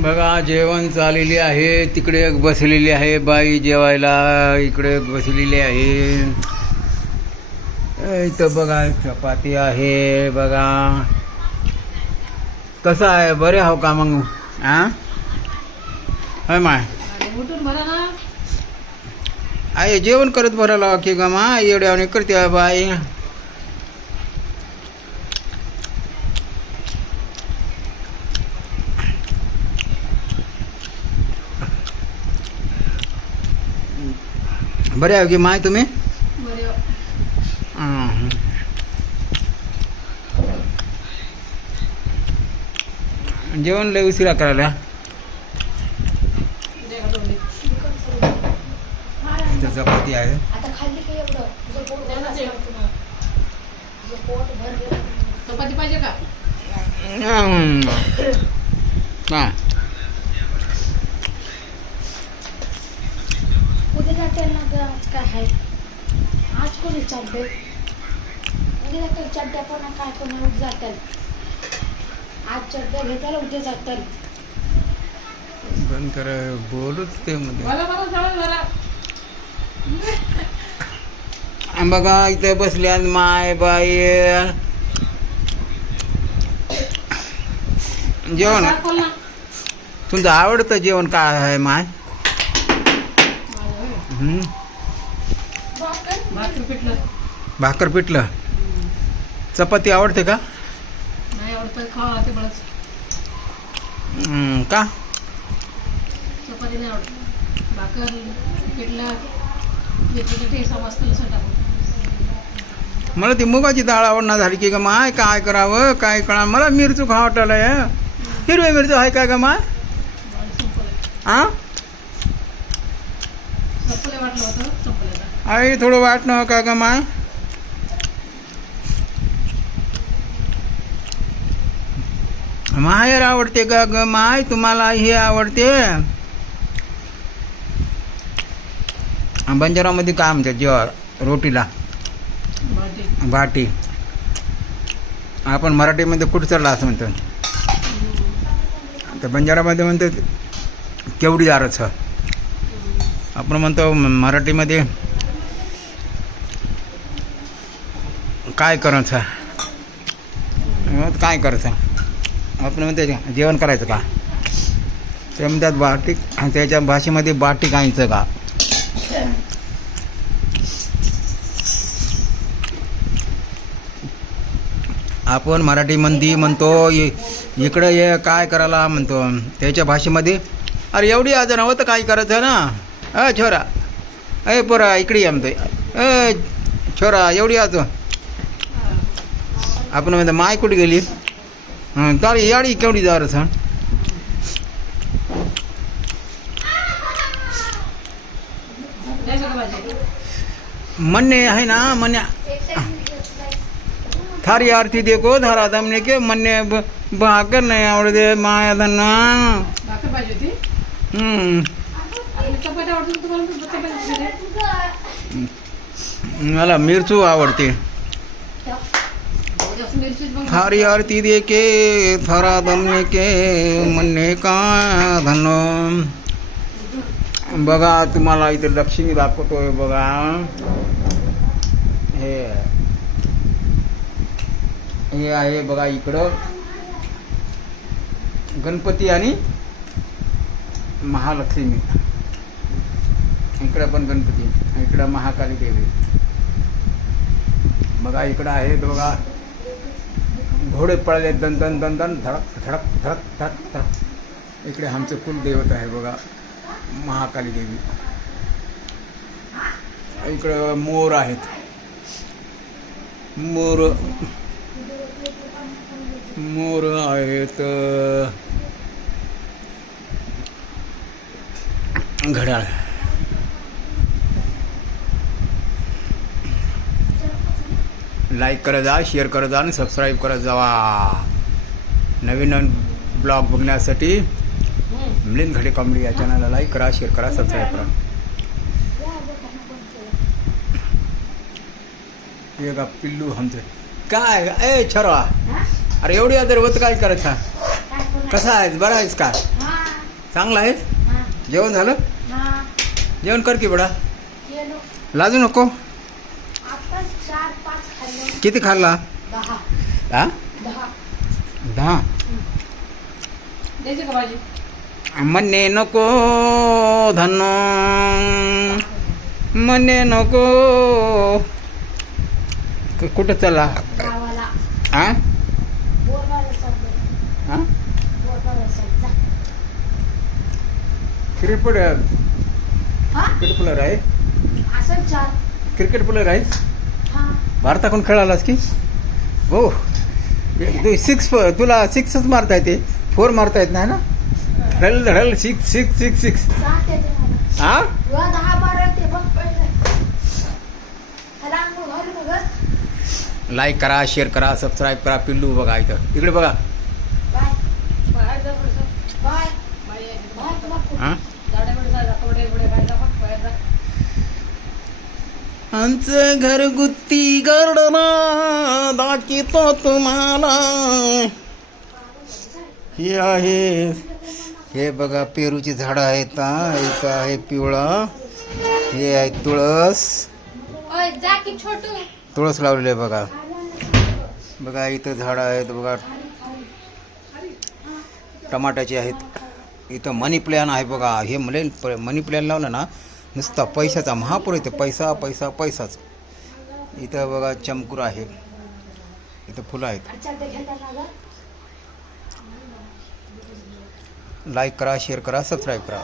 बघा जेवण चाललेली आहे. तिकडे एक बसलेली आहे बाई जेवायला. इकडे एक बसलेली आहे. इथं बघा चपाती आहे बघा. कसं आहे? बरे हो का मग? हा माय. बरा आहे जेवण करत भरायला की ग मा? एवढ्याने करते बाई. बरे आहे की माय तुम्ही? बरे हं. जेवण लय उशिरा करायला. चपाती आहे. आता खाल्ली का एवढं तुझं पोट भरलं असेल तुला. तुझं पोट भरलं चपाती पाहिजे का हं. हा उद्या आज काय आहे आज कोणी उद्या चड्ड्या पण काय कोणी जातात आज चड्ड्या घेताला उद्या जातात बंद कर बोलूच ते मध्ये बघा इथे बसल्यात माय बाई. जेवण? तुमचं आवडतं जेवण काय आहे माय? भाकर पिठलं. चपाती आवडते का? का? मला ती मुगाची डाळ आवडणार झाली की ग माय काय करावं काय कळा मला मिरचू खा वाटायला हिरवी मिरचू आहे काय का माय? संपलं हा संपले वाटलं होतं संपलं आता आहे थोडं वाटणं का ग माय माहेर आवडते का ग माय? तुम्हाला हे आवडते? बंजारामध्ये काय म्हणतात जेव्हा रोटीला? भाजी बाटी. आपण मराठीमध्ये कुठं चढला असं म्हणतो? तर बंजारामध्ये म्हणतात केवढी दारच आपण म्हणतो मराठीमध्ये काय करायचं? काय करायचं? आपण म्हणतो जेवण करायचं का? ते म्हणतात बाटी त्याच्या भाषेमध्ये बाटी खायचं का? आपण मराठीमध्ये म्हणतो इकडं ये काय करायला म्हणतो त्याच्या भाषेमध्ये अरे एवढी आजार हवं तर काय करायचं ना? अ छोरा. अय पोरा इकडे ये म्हणतोय अ छोरा एवढी आज. आपण म्हणतो माय कुठे गेली? तर याडी केवढी जा सण म्हणणे आहे ना म्हणणे थारी आरती देखो धारा दमने के ब- भाकर नाही आवडते माया धन्ना भाकर पाहिजे होती हम्म आणि चपाती आवडते तुम्हाला. मला मिरचू आवडते. थारी आरती दे के थारा दमने के म्हणणे का धन. बघा तुम्हाला इथे लक्ष्मी दाखवतोय बघा. हे. हे आहे बघा इकडं. गणपती आणि महालक्ष्मी. इकडं पण गणपती इकडं महाकाली देवी. बघा इकडं आहेत बघा घोडे पळले दन दन दन दन धडक धडक धडक धडक धडक. इकडे आमचं कुलदैवत आहे बघा महाकाली देवी. इकडं मोर आहेत. मोर मोर आहेत घड्याळ. लाईक करत जा शेअर करत जा आणि सबस्क्राईब करत जावा. नवीन नवीन ब्लॉग बघण्यासाठी मिलिंद घडे कॉमेडी या चॅनलला लाईक करा शेअर करा सबस्क्राईब करा. हे का पिल्लू आमचं काय? ए छरवा. अरे एवढी होत काय करायचा कसा आहेस? बरा आहेस का? चांगला आहे हा जेवण झालं? जेवण कर की बेडा लाजू नको आता चार पाच खाल्ले किती खाल्ला? दहा. हा दहा मने नको धन मने नको. कुठं चला? हा क्रिकेट प्लेअर. हा? आहे? क्रिकेट प्लेअर आहे? भारताकडून खेळालास की? हो. सिक्स तुला सिक्सच मारता येते. फोर मारता येत नाही ना? धडल धडल सिक्स सिक्स सिक्स सिक्स हा? लाईक करा शेअर करा सबस्क्राईब करा पिल्लू बघा इथं. इकडे बघा. हा झाडामध्ये जा, कपडे बिपडे काय जा, बाहेर जा. आमचं घरगुती गर्डना दाखवतो तुम्हाला. हे आहे हे बघा पेरूची झाडं आहेत हा. एक आहे पिवळा हे आहे तुळस. तुळस लावलेलं आहे बघा. बघा इथं झाडं आहेत बघा. टमाट्याची आहेत. इथं मनी प्लॅन आहे बघा. हे मले मनी प्लॅन लावलं ना नुसता पैशाचा महापूर येते पैसा पैसा पैसाच. इथं बघा चमकूर आहे. इथं फुलं आहेत. लाईक करा शेअर करा सबस्क्राईब करा.